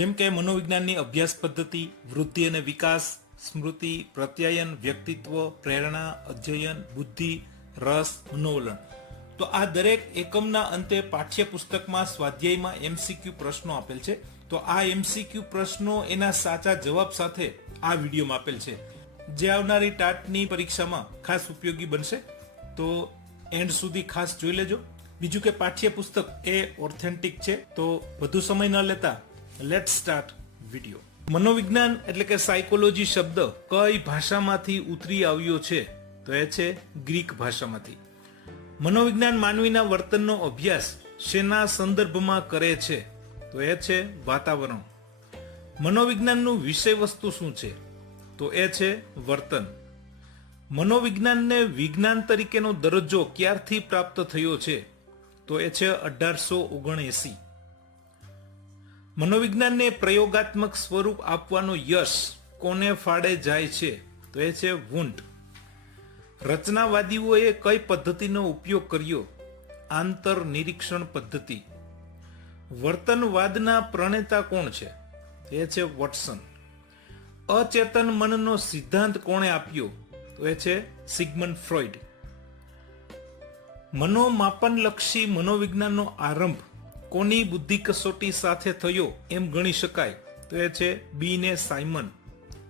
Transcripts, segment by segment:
જેમ કે મનોવિજ્ઞાનની અભ્યાસ પદ્ધતિ, વૃદ્ધિ અને વિકાસ, સ્મૃતિ, પ્રત્યાયન, વ્યક્તિત્વ, પ્રેરણા, અધ્યયન, બુદ્ધિ, રસ, મનોવલણ. તો આ દરેક એકમના અંતે પાઠ્યપુસ્તકમાં સ્વાધ્યાયમાં MCQ પ્રશ્નો આપેલ છે. તો આ MCQ પ્રશ્નો એના સાચા જવાબ સાથે આ વિડીયોમાં આપેલ છે, જે આવનારી ટાટની પરીક્ષામાં ખાસ ઉપયોગી બનશે. તો એન્ડ સુધી ખાસ જોઈ લેજો. બીજું કે પાઠ્યપુસ્તક એ ઓથેન્ટિક છે. તો વધુ સમય ન લેતા લેટ્સ સ્ટાર્ટ વિડીયો. મનોવિજ્ઞાન એટલે કે સાયકોલોજી શબ્દ કઈ ભાષામાંથી ઉતરી આવ્યો છે? તો એ છે ગ્રીક ભાષામાંથી. મનોવિજ્ઞાન માનવીના વર્તનનો અભ્યાસ શેના સંદર્ભમાં કરે છે? તો એ છે વાતાવરણ. મનોવિજ્ઞાનનું વિષય વસ્તુ શું છે? તો એ છે વર્તન. મનોવિજ્ઞાનને વિજ્ઞાન તરીકેનો દરજ્જો ક્યારથી પ્રાપ્ત થયો છે? તો એ છે 1879. મનોવિજ્ઞાનને પ્રયોગાત્મક સ્વરૂપ આપવાનો યશ કોને ફાળે જાય છે? તો એ છે વુન્ટ. રચનાવાદીઓએ કઈ પદ્ધતિનો ઉપયોગ કર્યો? આંતર નિરીક્ષણ પદ્ધતિ. વર્તનવાદના પ્રણેતા કોણ છે? એ છે વોટસન. અચેતન મનનો સિદ્ધાંત કોણે આપ્યો? તો એ છે સિગમન્ડ ફ્રોઈડ. મનોમાપનલક્ષી મનોવિજ્ઞાનનો આરંભ કોની બુદ્ધિ કસોટી સાથે થયો એમ ગણી શકાય? તો એ છે બીને સાયમન.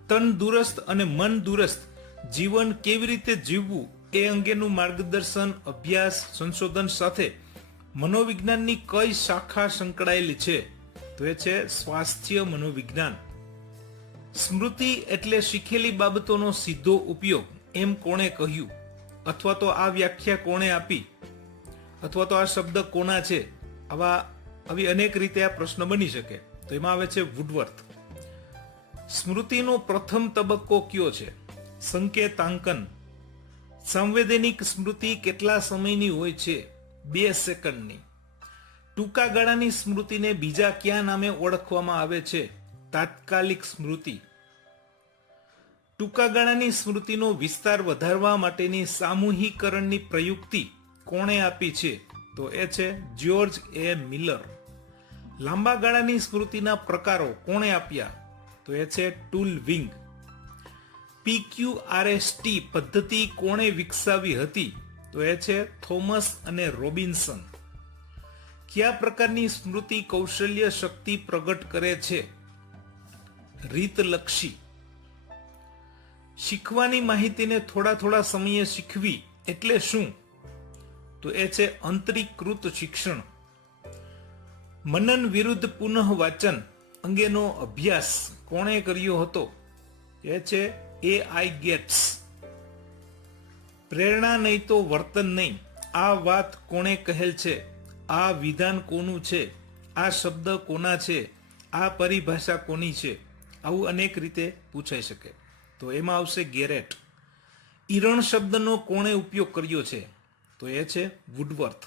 તંદુરસ્ત અને મન દુરસ્ત જીવન કેવી રીતે જીવવું એ અંગેનું માર્ગદર્શન, અભ્યાસ, સંશોધન સાથે મનોવિજ્ઞાનની કઈ શાખા સંકળાયેલી છે? તો એ છે સ્વાસ્થ્ય મનોવિજ્ઞાન. સ્મૃતિ એટલે શીખેલી બાબતોનો સીધો ઉપયોગ એમ કોણે કહ્યું? અથવા તો આ વ્યાખ્યા કોણે આપી? અથવા તો આ શબ્દ કોના છે? આવી અનેક રીતે આ પ્રશ્ન બની શકે. તો એમાં આવે છે વુડવર્થ. સ્મૃતિનો પ્રથમ તબક્કો કયો છે? સંકેતાંકન. સંવેદનિક સ્મૃતિ કેટલા સમયની હોય છે? 2 સેકન્ડની. ટૂંકા ગાળાની સ્મૃતિને બીજા કયા નામે ઓળખવામાં આવે છે? તાત્કાલિક સ્મૃતિ. ટૂંકા ગાળાની સ્મૃતિનો વિસ્તાર વધારવા માટેની સામૂહિકરણની પ્રયુક્તિ કોણે આપી છે? તો એ છે જ્યોર્જ એ મિલર. લાંબા ગાળાની સ્મૃતિના પ્રકારો કોણે આપ્યા? તો એ છે ટુલવિંગ. PQRST પદ્ધતિ કોણે વિકસાવી હતી? તો એ છે થોમસ અને રોબિન્સન. કયા પ્રકારની સ્મૃતિ કૌશલ્ય શક્તિ પ્રગટ કરે છે? રીતલક્ષી. શીખવાની માહિતીને થોડા સમયે શીખવી એટલે શું? તો એ છે અંતરીકૃત શિક્ષણ. મનન વિરુદ્ધ પુનઃ વાચન અંગેનો અભ્યાસ કોણે કર્યો હતો? એ છે AI ગેટ્સ. પ્રેરણા નહીં તો વર્તન નહીં, આ વાત કોણે કહેલ છે? આ વિધાન કોનું છે? આ શબ્દ કોના છે? આ પરિભાષા કોની છે? આવું અનેક રીતે પૂછાઈ શકે. તો એમાં આવશે ગેરેટ. ઈરણ શબ્દનો કોણે ઉપયોગ કર્યો છે? તો એ છે વુડવર્થ.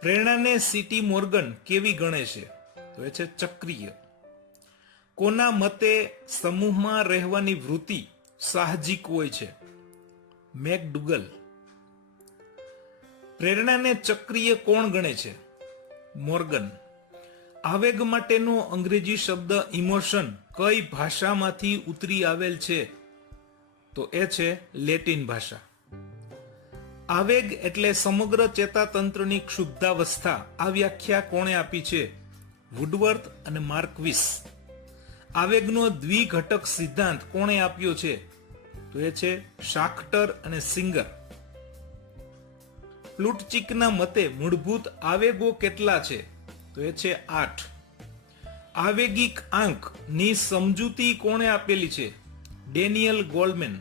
પ્રેરણાને સીટી મોર્ગન કેવી ગણે છે? તો એ છે ચક્રીય. કોના મતે સમૂહમાં રહેવાની વૃત્તિ સાહજિક હોય છે? મેકડુગલ. પ્રેરણાને ચક્રીય કોણ ગણે છે? મોર્ગન. આવેગ માટેનો અંગ્રેજી શબ્દ ઇમોશન કઈ ભાષામાંથી ઉતરી આવેલ છે? તો એ છે લેટિન ભાષા. આવેગ એટલે સમગ્ર ચેતાતંત્રની ક્ષુબ્ધાવસ્થા. આ વ્યાખ્યા કોણે આપી છે? વુડવર્થ અને માર્કવિસ. આવેગનો દ્વિઘટક સિદ્ધાંત કોણે આપ્યો છે? તો એ છે શાખ્ટર અને સિંગર. પ્લુટચિકના મતે મૂળભૂત આવેગો કેટલા છે? તો એ છે 8. આવેગિક આંક ની સમજૂતી કોણે આપેલી છે? Daniel Goleman.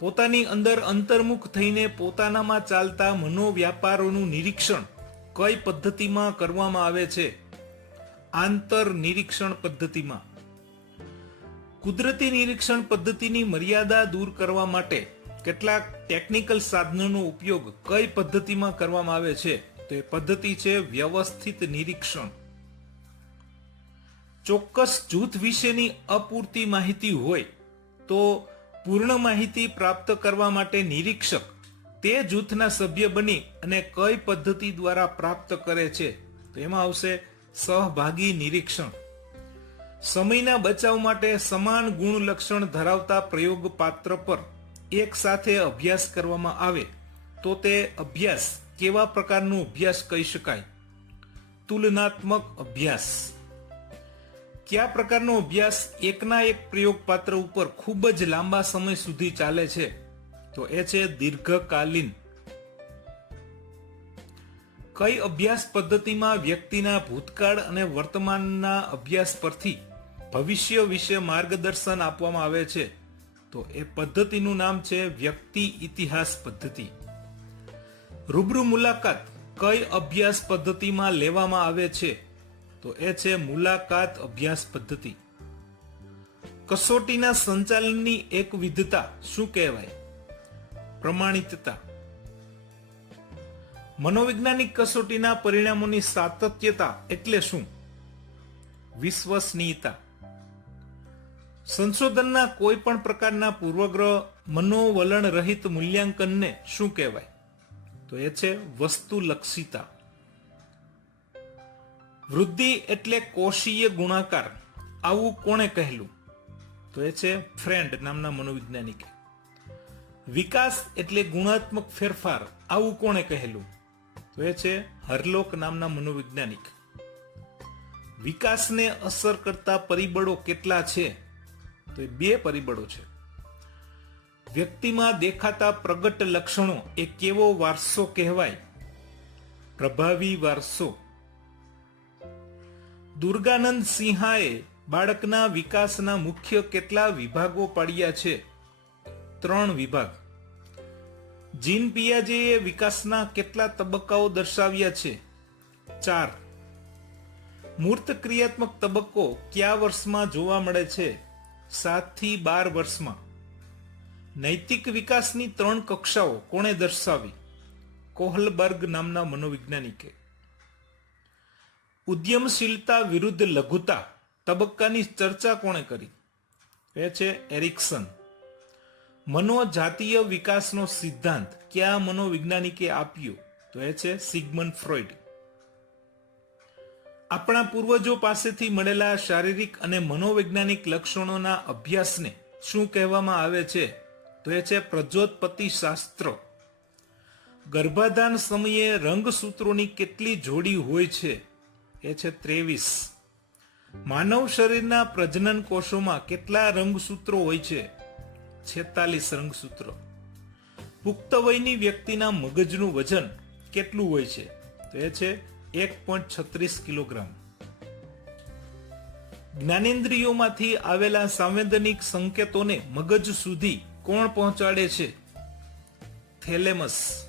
પોતાની અંદર અંતર્મુખ થઈને પોતાનામાં ચાલતા મનોવ્યાપારોનું નિરીક્ષણ કઈ પદ્ધતિમાં કરવામાં આવે છે? આંતર નિરીક્ષણ પદ્ધતિમાં. કુદરતી નિરીક્ષણ પદ્ધતિની મર્યાદા દૂર કરવા માટે કેટલાક ટેકનિકલ સાધનોનો ઉપયોગ કઈ પદ્ધતિમાં કરવામાં આવે છે? તો એ પદ્ધતિ છે વ્યવસ્થિત નિરીક્ષણ. ચોક્કસ જૂથ વિશેની અપૂરતી માહિતી હોય તો પૂર્ણ માહિતી પ્રાપ્ત કરવા માટે નિરીક્ષક તે જૂથના સભ્ય બની અને કઈ પદ્ધતિ દ્વારા પ્રાપ્ત કરે છે? તો એમાં આવશે સહભાગી નિરીક્ષણ. સમયના બચાવ માટે સમાન ગુણ લક્ષણ ધરાવતા પ્રયોગ પાત્ર પર એક સાથે અભ્યાસ કરવામાં આવે તો તે અભ્યાસ કેવા પ્રકારનો અભ્યાસ કહી શકાય? તુલનાત્મક અભ્યાસ. કયા પ્રકારનો અભ્યાસ એકના એક પ્રયોગ પાત્ર ઉપર ખૂબ જ લાંબા સમય સુધી ચાલે છે? તો એ છે દીર્ઘકાલીન. કઈ અભ્યાસ પદ્ધતિમાં વ્યક્તિના ભૂતકાળ અને વર્તમાનના અભ્યાસ પરથી ભવિષ્ય વિશે માર્ગદર્શન આપવામાં આવે છે? તો એ પદ્ધતિનું નામ છે વ્યક્તિ ઇતિહાસ પદ્ધતિ. રૂબરૂ મુલાકાત કઈ અભ્યાસ પદ્ધતિમાં લેવામાં આવે છે? તો એ છે મુલાકાત અભ્યાસ પદ્ધતિ. કસોટીના સંચાલનની એક વિધતા શું કહેવાય? પ્રમાણિતતા. મનોવૈજ્ઞાનિક કસોટીના પરિણામોની સાતત્યતા એટલે શું? વિશ્વસનીયતા. સંશોધનના કોઈ પણ પ્રકારના પૂર્વગ્રહ મનોવલણ રહિત મૂલ્યાંકનને શું કહેવાય? તો એ છે વસ્તુલક્ષિતા. વૃદ્ધિ એટલે કોષીય ગુણાકાર, આવું કોણે કહેલું? તો એ છે ફ્રેન્ડ નામના મનોવૈજ્ઞાનિકે. વિકાસ એટલે ગુણાત્મક ફેરફાર, આવું કોણે કહેલું? તો એ છે હરલોક નામના મનોવૈજ્ઞાનિક. વિકાસને અસર કરતા પરિબળો કેટલા છે? તો એ 2 પરિબળો છે. વ્યક્તિમાં દેખાતા પ્રગટ લક્ષણો એ કેવો વારસો કહેવાય? પ્રભાવી વારસો. દુર્ગાનંદ સિંહાએ બાળકના વિકાસના મુખ્ય કેટલા વિભાગો પાડ્યા છે? 3 વિભાગ. જીન પિયાજેએ વિકાસના કેટલા તબક્કાઓ દર્શાવ્યા છે? 4. મૂર્ત ક્રિયાત્મક તબક્કો કયા વર્ષમાં જોવા મળે છે? 7 થી 12 વર્ષમાં. નૈતિક વિકાસની 3 કક્ષાઓ કોણે દર્શાવી? કોહલબર્ગ નામના મનોવૈજ્ઞાનિકે. ઉદ્યમશીલતા વિરુદ્ધ લઘુતા તબક્કાની ચર્ચા કોણે કરી? એ છે એરિક્સન. મનોજાતીય વિકાસનો સિદ્ધાંત કયા મનોવૈજ્ઞાનિકે આપ્યો? તો એ છે સિગમન્ડ ફ્રોઈડ. આપણા પૂર્વજો પાસેથી મળેલા શારીરિક અને મનોવૈજ્ઞાનિક લક્ષણોના અભ્યાસને શું કહેવામાં આવે છે? તો એ છે પ્રજોત્પત્તિ શાસ્ત્ર. ગર્ભાધાન સમયે રંગસૂત્રોની કેટલી જોડી હોય છે? એ છે 23. માનવ શરીરના પ્રજનન કોષોમાં કેટલા રંગસૂત્રો હોય છે? 46 રંગસૂત્રો. પુખ્ત વયની વ્યક્તિના મગજનું વજન કેટલું હોય છે? તો એ છે 1.36 કિલોગ્રામ. જ્ઞાનેન્દ્રિયોમાંથી આવેલા સંવેદનિક સંકેતોને મગજ સુધી કોણ પહોંચાડે છે? થેલેમસ.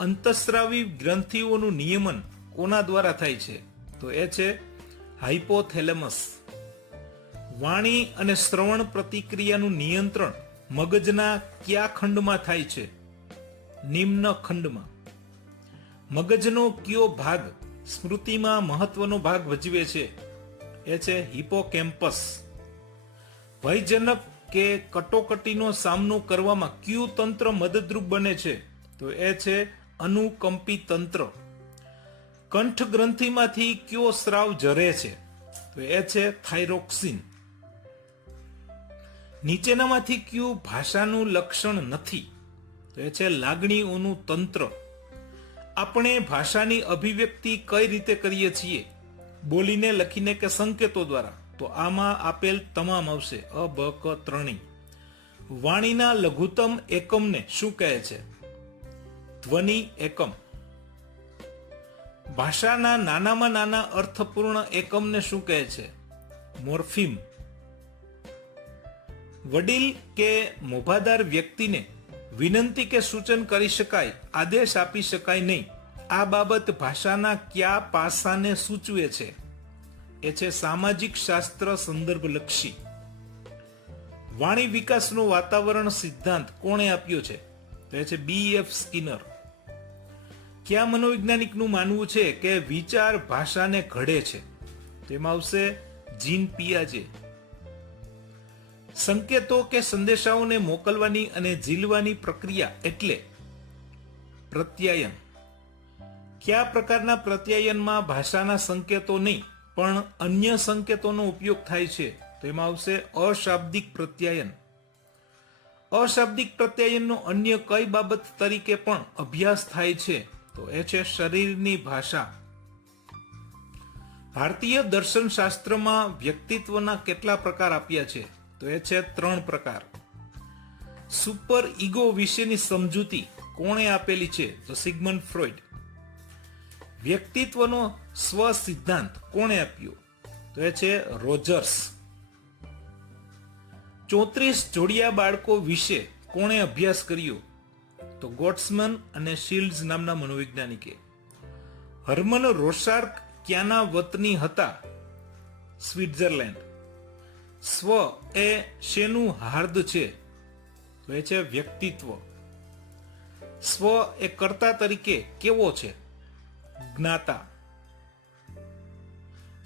અંતઃસ્રાવી ગ્રંથિઓનું નિયમન કોના દ્વારા થાય છે? તો એ છે હાઇપોથેલેમસ. વાણી અને શ્રવણ પ્રતિક્રિયાનું નિયંત્રણ મગજના કયા ખંડમાં થાય છે? નિમ્ન ખંડમાં. મગજનો કયો ભાગ સ્મૃતિમાં મહત્વનો ભાગ ભજવે છે? એ છે હિપોકેમ્પસ. ભયજનક કે કટોકટીનો સામનો કરવામાં કયું તંત્ર મદદરૂપ બને છે? તો એ છે અનુકંપી તંત્ર. કંઠ ગ્રંથિમાંથી કયો સ્રાવ ઝરે છે? તો એ છે થાઇરોક્સિન. નીચેનામાંથી કયું ભાષાનું લક્ષણ નથી? તો એ છે લાગણીઓનું તંત્ર. આપણે ભાષાની અભિવ્યક્તિ કઈ રીતે કરીએ છીએ? બોલીને, લખીને કે સંકેતો દ્વારા? તો આમાં આપેલ તમામ આવશે. અ, બ, ક, ત્રણેય. વાણીના લઘુત્તમ એકમને શું કહે છે? ધ્વનિ એકમ. ભાષાના નાનામાં નાના અર્થપૂર્ણ એકમને શું કહે છે? મોર્ફીમ. વડીલ કે મોભાદાર વ્યક્તિને વિનંતી કે સૂચન કરી શકાય, આદેશ આપી શકાય નહીં. આ બાબત ભાષાના કયા પાસાને સૂચવે છે? એ છે સામાજિક શાસ્ત્ર સંદર્ભલક્ષી. વાણી વિકાસનો વાતાવરણ સિદ્ધાંત કોણે આપ્યો છે? તો એ છે B.F. સ્કિનર. કયા મનોવૈજ્ઞાનિકનું માનવું છે કે વિચાર ભાષાને ઘડે છે? તેમાં આવશે જીન પિયાજે. સંકેતો કે સંદેશાઓને મોકલવાની અને ઝીલવાની પ્રક્રિયા એટલે પ્રત્યાયન. કયા પ્રકારના પ્રત્યાયનમાં ભાષાના સંકેતો નહીં પણ અન્ય સંકેતોનો ઉપયોગ થાય છે? તો એમાં આવશે અશાબ્દિક પ્રત્યાયન. અશાબ્દિક પ્રત્યાયનનો અન્ય કઈ બાબત તરીકે પણ અભ્યાસ થાય છે? તો એ છે શરીરની ભાષા. ભારતીય દર્શનશાસ્ત્રમાં વ્યક્તિત્વના કેટલા પ્રકાર આપ્યા છે? તો એ છે 3 પ્રકાર. સુપર ઈગો વિશેની સમજૂતી કોણે આપેલી છે? તો સિગમન્ડ ફ્રોઈડ. વ્યક્તિત્વનો સ્વ સિદ્ધાંત કોણે આપ્યો? તો એ છે રોજર્સ. 34 જોડિયા બાળકો વિશે કોણે અભ્યાસ કર્યો? તો ગોટ્સમન અને શિલ્ડ્સ નામના મનોવૈજ્ઞાનિકે. હર્મન રોસાર્ક ક્યાંના વતની હતા? સ્વિટ્ઝરલેન્ડ. સ્વ એ શેનું હાર્દ છે? તો એ છે વ્યક્તિત્વ. સ્વ એ કર્તા તરીકે કેવો છે? જ્ઞાતા.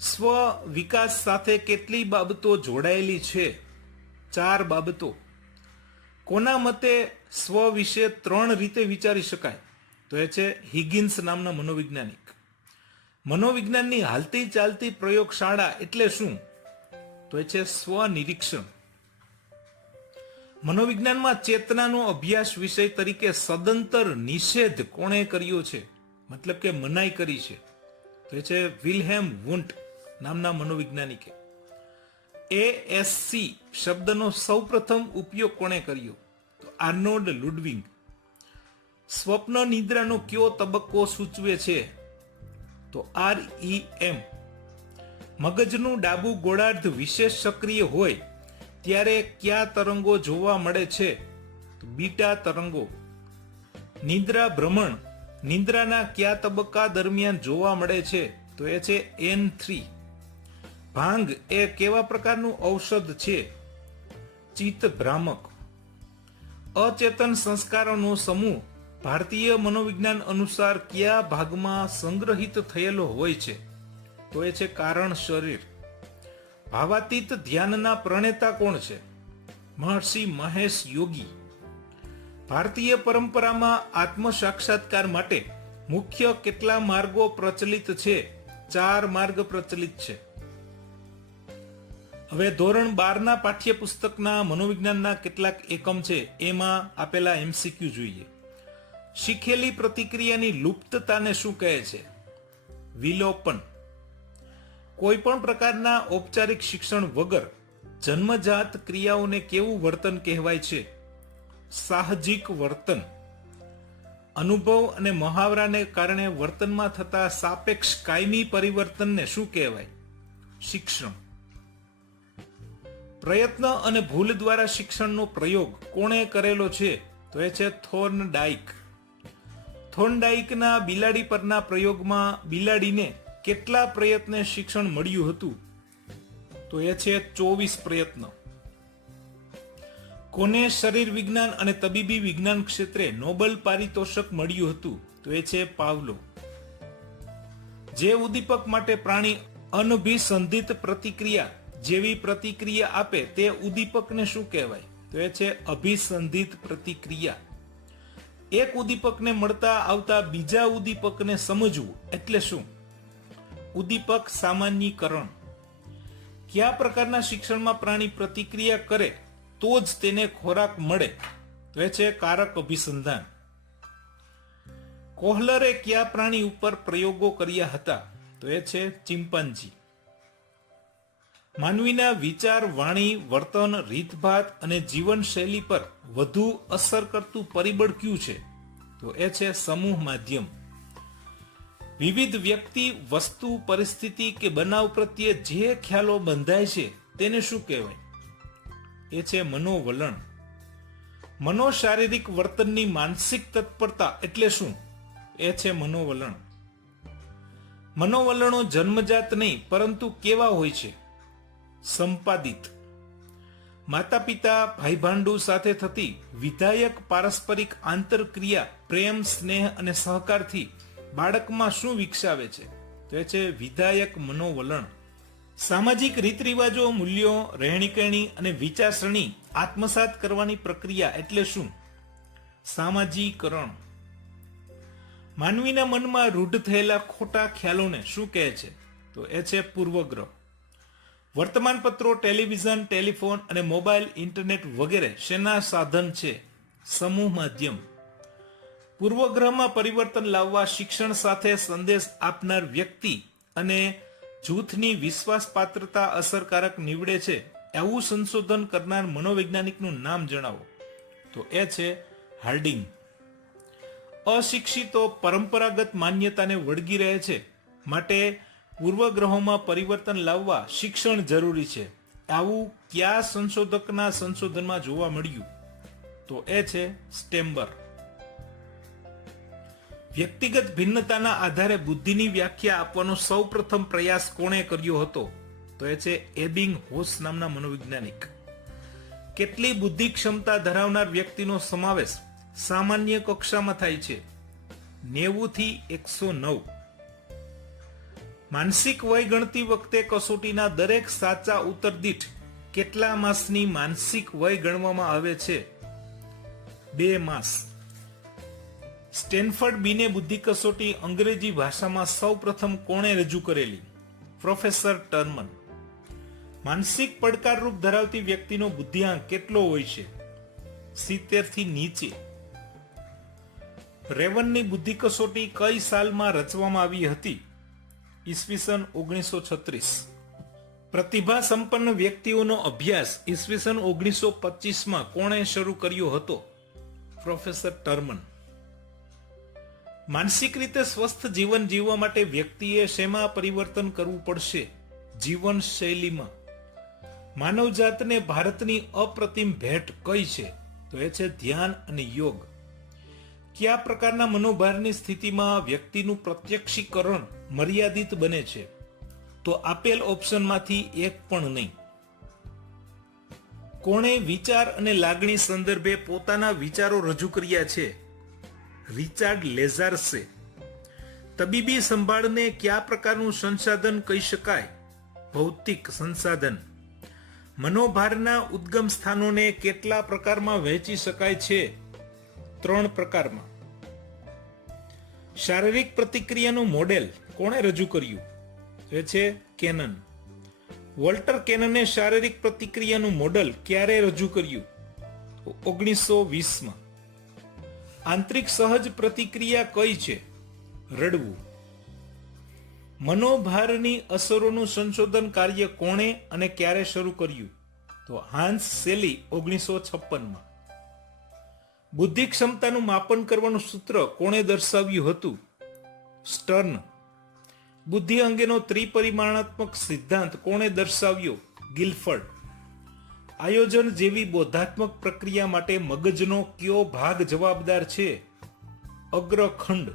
સ્વ વિકાસ સાથે કેટલી બાબતો જોડાયેલી છે? 4 બાબતો. કોના મતે સ્વ વિશે 3 રીતે વિચારી શકાય? તો એ છે હિગિન્સ નામના મનોવૈજ્ઞાનિક. મનોવિજ્ઞાનની હાલતી ચાલતી પ્રયોગશાળા એટલે શું? તો એ છે સ્વનિરીક્ષણ. મનોવિજ્ઞાનમાં ચેતનાનો અભ્યાસ વિષય તરીકે સદંતર નિષેધ કોણે કર્યો છે? મતલબ કે મનાઈ કરી છે. તો એ છે વિલ્હેમ વુન્ટ નામના મનોવૈજ્ઞાનિકે. ASC શબ્દનો સૌપ્રથમ ઉપયોગ કોણે કર્યો? તો આર્નોલ્ડ લુડવિંગ. સ્વપ્ન નિદ્રાનો કયો તબક્કો સૂચવે છે? તો REM. મગજનું ડાબું ગોળાર્ધ વિશેષ સક્રિય હોય ત્યારે કયા તરંગો જોવા મળે છે? તો બીટા તરંગો. નિદ્રા ભ્રમણ નિદ્રાના કયા તબક્કા દરમિયાન જોવા મળે છે? તો એ છે N3. ભાંગ એ કેવા પ્રકારનું ઔષધ છે? ચિત્ત ભ્રામક. અચેતન સંસ્કારોનો સમૂહ ભારતીય મનોવિજ્ઞાન અનુસાર કયા ભાગમાં સંગ્રહિત થયેલો હોય છે? તો એ છે કારણ શરીર. ભાવાતીત ધ્યાનના પ્રણેતા કોણ છે? મહર્ષિ મહેશ યોગી. ભારતીય પરંપરામાં આત્મ સાક્ષાત્કાર માટે મુખ્ય કેટલા માર્ગો પ્રચલિત છે? 4 માર્ગ પ્રચલિત છે. હવે ધોરણ 12ના પાઠ્યપુસ્તકના મનોવિજ્ઞાનના કેટલાક એકમ છે એમાં આપેલા MCQ જોઈએ. શીખેલી પ્રતિક્રિયાની લુપ્તતાને શું કહે છે? વિલોપન. કોઈ પણ પ્રકારના ઔપચારિક શિક્ષણ વગર જન્મજાત ક્રિયાઓને કેવું વર્તન કહેવાય છે? સાહજિક વર્તન. અનુભવ અને મહાવરાને કારણે વર્તનમાં થતા સાપેક્ષ કાયમી પરિવર્તનને શું કહેવાય? શિક્ષણ. પ્રયત્ન અને ભૂલ દ્વારા શિક્ષણનો પ્રયોગ કોણે કરેલો છે? તો એ છે થોર્નડાઇક. થોર્નડાઇકના બિલાડી પરના પ્રયોગમાં બિલાડીને કેટલા પ્રયત્ને શિક્ષણ મળ્યું હતું? તો એ છે 24 પ્રયત્ન. કોને શરીર વિજ્ઞાન અને તબીબી વિજ્ઞાન ક્ષેત્રે નોબેલ પારિતોષક મળ્યું હતું? તો એ છે પાવલો. જે ઉદ્દીપક માટે પ્રાણી અનભિસંધિત પ્રતિક્રિયા જેવી પ્રતિક્રિયા આપે તે ઉદ્દીપકને શું કહેવાય? તો એ છે અભિસંધિત પ્રતિક્રિયા. એક ઉદ્દીપકને મળતા આવતા બીજા ઉદ્દીપકને સમજવું એટલે શું? ઉદ્દીપક સામાન્યીકરણ. કયા પ્રકારના શિક્ષણમાં પ્રાણી પ્રતિક્રિયા કરે તો જ તેને ખોરાક મળે? તો એ છે કારક અભિસંધાન. કોહલરે કયા પ્રાણી ઉપર પ્રયોગો કર્યા હતા? તો એ છે ચિમ્પાન્જી. માનવીના વિચાર, વાણી, વર્તન, રીતભાત અને જીવનશૈલી પર વધુ અસર કરતું પરિબળ કયું છે? તો એ છે સમૂહ માધ્યમ. વિવિધ વ્યક્તિ, વસ્તુ, પરિસ્થિતિ કે બનાવ પ્રત્યે જે ખ્યાલો બંધાય છે તેને શું કહેવાય? એ છે મનોવલણ. મનોશારીરિક વર્તનની માનસિક તત્પરતા એટલે શું? એ છે મનોવલણ. મનોવલણો જન્મજાત નહીં પરંતુ કેવા હોય છે? સંપાદિત. માતા પિતા ભાઈ ભાંડુ સાથે થતી વિધાયક પારસ્પરિક આંતરક્રિયા પ્રેમ, સ્નેહ અને સહકારથી બાળકમાં શું વિકસાવે છે? તો એ છે વિધાયક મનોવલણ. સામાજિક રીત રિવાજો, મૂલ્યો, રહેણીકરણી અને વિચારસરણી આત્મસાત કરવાની પ્રક્રિયા એટલે શું? સામાજિકરણ. માનવીના મનમાં રૂઢ થયેલા ખોટા ખ્યાલોને શું કહે છે? તો એ છે પૂર્વગ્રહ. વર્તમાનપત્રો, ટેલિવિઝન, ટેલિફોન અને મોબાઈલ, ઇન્ટરનેટ વગેરે શેના સાધન છે? સમૂહ માધ્યમ. પૂર્વગ્રહમાં પરિવર્તન લાવવા શિક્ષણ સાથે સંદેશ આપનાર વ્યક્તિ અને જૂથની વિશ્વાસપાત્રતા અસરકારક નીવડે છે એવું સંશોધન કરનાર મનોવૈજ્ઞાનિકનું નામ જણાવો. તો એ છે હાર્ડિંગ. અશિક્ષિતો પરંપરાગત માન્યતાને વળગી રહે છે, માટે પૂર્વગ્રહોમાં પરિવર્તન લાવવા શિક્ષણ જરૂરી છે. આવું કયા સંશોધકના સંશોધનમાં જોવા મળ્યું? તો એ છે સ્ટેમ્બર. વ્યક્તિગત ભિન્નતાના આધારે બુદ્ધિની વ્યાખ્યા આપવાનો સૌપ્રથમ પ્રયાસ કોણે કર્યો હતો? તો એ છે એબિંગ હોસ નામના મનોવૈજ્ઞાનિક. કેટલી બુદ્ધિ ક્ષમતા ધરાવનાર વ્યક્તિનો સમાવેશ સામાન્ય કક્ષામાં થાય છે? 90 થી 109. માનસિક વય ગણતી વખતે કસોટીના દરેક સાચા ઉત્તર દીઠ કેટલા માસની માનસિક વય ગણવામાં આવે છે? 2 માસ. સ્ટેનફર્ડ બીને બુદ્ધિ કસોટી અંગ્રેજી ભાષામાં સૌપ્રથમ કોણે રજૂ કરેલી? પ્રોફેસર ટર્મન. માનસિક પડકારરૂપ ધરાવતી વ્યક્તિનો બુદ્ધિઆંક કેટલો હોય છે? 70 થી નીચે. રેવનની બુદ્ધિ કસોટી કઈ સાલમાં રચવામાં આવી હતી? ઈસવીસન 1936. પ્રતિભા સંપન્ન વ્યક્તિઓનો અભ્યાસ ઈસવીસન 1925માં કોણે શરૂ કર્યો હતો? પ્રોફેસર ટર્મન. માનસિક રીતે સ્વસ્થ જીવન જીવવા માટે વ્યક્તિએ શેમાં પરિવર્તન કરવું પડશે? જીવન શૈલીમાં. માનવજાતને ભારતની અપ્રતિમ ભેટ કઈ છે? તો એ છે ધ્યાન અને યોગ. કયા પ્રકારના મનોભારની સ્થિતિમાં વ્યક્તિનું પ્રત્યક્ષીકરણ મર્યાદિત બને છે? તો આપેલ ઓપ્શનમાંથી એક પણ નહીં. કોણે વિચાર અને લાગણી સંદર્ભે પોતાના વિચારો રજૂ કર્યા છે? રિચાર્ડ લેઝાર્સે. તબીબી સંભાળને કયા પ્રકારનું સંસાધન કહી શકાય? ભૌતિક સંસાધન. મનોભારના ઉદ્ગમ સ્થાનોને કેટલા પ્રકારમાં વહેંચી શકાય છે? 3 પ્રકારમાં. શારીરિક પ્રતિક્રિયાનું મોડેલ કોણે રજૂ કર્યું? એ છે કેનન. વોલ્ટર કેનને શારીરિક પ્રતિક્રિયાનું મોડેલ ક્યારે રજૂ કર્યું? 1920માં. આંતરિક સહજ પ્રતિક્રિયા કઈ છે? રડવું. મનોભારની અસરોનું સંશોધન કાર્ય કોણે અને ક્યારે શરૂ કર્યું? તો હાન્સ સેલી 1956માં. બુદ્ધિ ક્ષમતાનું માપન કરવાનું સૂત્ર કોણે દર્શાવ્યું હતું? સ્ટર્ન. બુદ્ધિ અંગેનો ત્રિપરિમાણાત્મક સિદ્ધાંત કોણે દર્શાવ્યો? ગિલફર્ડ. આયોજન જેવી બોધાત્મક પ્રક્રિયા માટે મગજનો કયો ભાગ જવાબદાર છે? અગ્રખંડ.